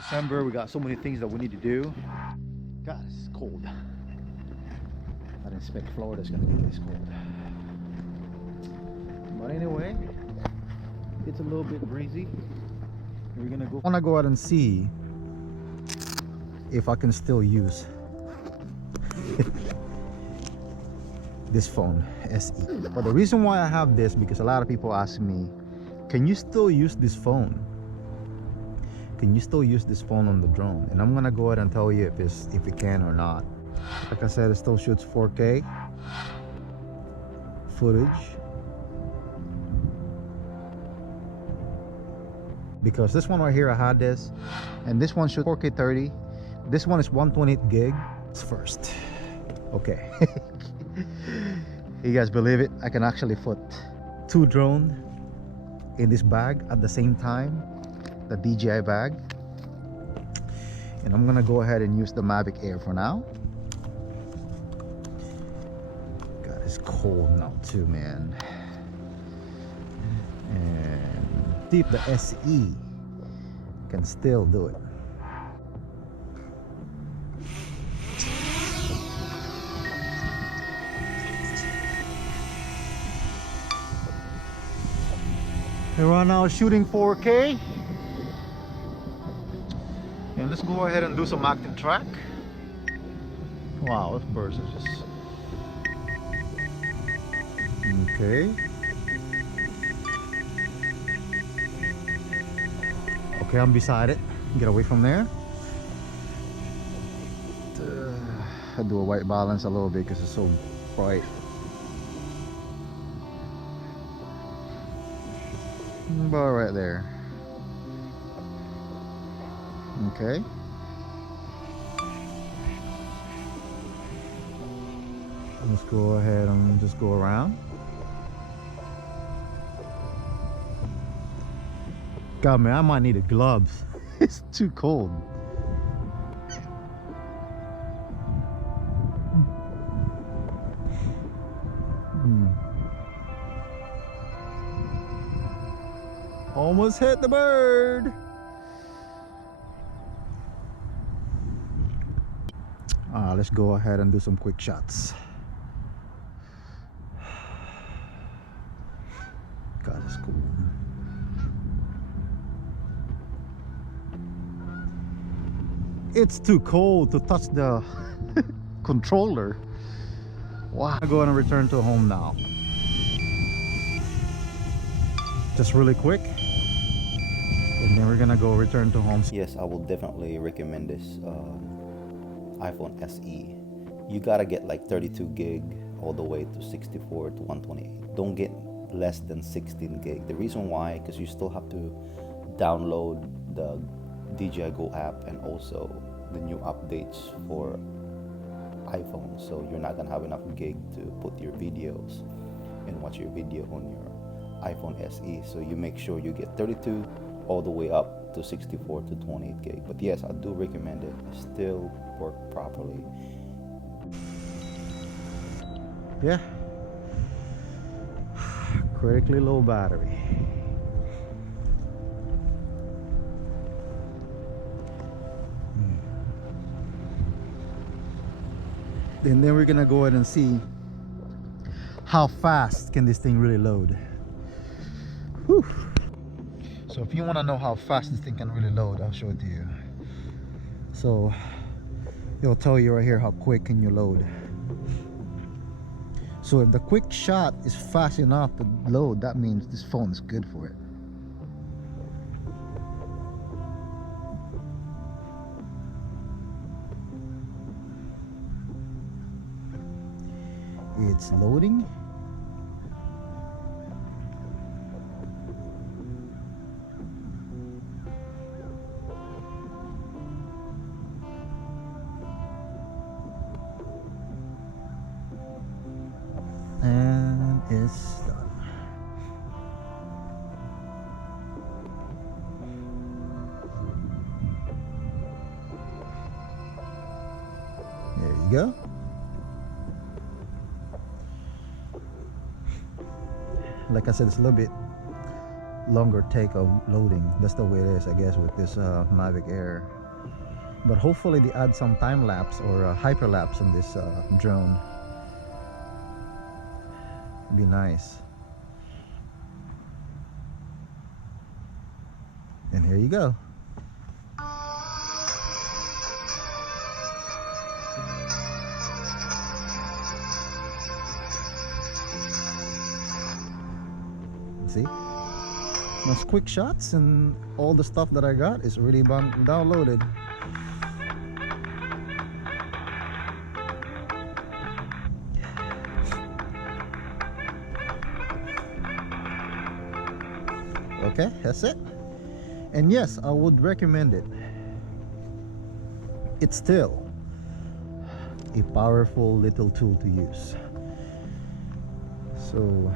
December, we got so many things that we need to do. God, it's cold. I didn't expect Florida's gonna be this cold. But anyway, it's a little bit breezy. We're gonna go. I wanna go out and see if I can still use this phone SE. But the reason why I have this, because a lot of people ask me, can you still use this phone? Can you still use this phone on the drone? And I'm gonna go ahead and tell you if it can or not. Like I said, it still shoots 4K footage. Because this one right here, I had this, and this one shoots 4K 30. This one is 128 gig. It's first. Okay. You guys believe it? I can actually put 2 drones in this bag at the same time, the DJI bag. And I'm gonna go ahead and use the Mavic AiR for now. God, it's cold now too, man. And see if the SE can still do it. We're right now shooting 4K. And let's go ahead and do some active track. Wow, this bird is just... Okay. Okay, I'm beside it. Get away from there. I do a white balance a little bit because it's so bright. About right there. Okay. Let's go ahead and just go around. God, man, I might need gloves. It's too cold. Almost hit the bird. Let's go ahead and do some quick shots. God, it's cool. It's too cold to touch the controller. Wow. I'm going to return to home now. Just really quick. And then we're gonna go return to home. Yes, I will definitely recommend this iPhone SE. You gotta get like 32 gig all the way to 64 to 128. Don't get less than 16 gig. The reason why, because you still have to download the DJI Go app and also the new updates for iPhone. So you're not gonna have enough gig to put your videos and watch your video on your iPhone SE. So you make sure you get 32 all the way up to 64 to 28 gig. But yes, I do recommend it. It still work properly. Yeah. Critically low battery. And then we're gonna go ahead and see how fast can this thing really load. Whew. So if you want to know how fast this thing can really load, I'll show it to you. So it'll tell you right here how quick can you load. So if the quick shot is fast enough to load, that means this phone is good for it. It's loading. And it's done. There you go. Like I said, it's a little bit longer take of loading. That's the way it is, I guess, with this Mavic Air. But hopefully they add some time lapse or hyperlapse on this drone. Be nice. And here you go. See? Those quick shots and all the stuff that I got is already downloaded. Okay, that's it. And yes, I would recommend it. It's still a powerful little tool to use. So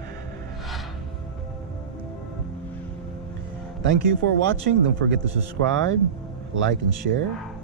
thank you for watching. Don't forget to subscribe, like, and share.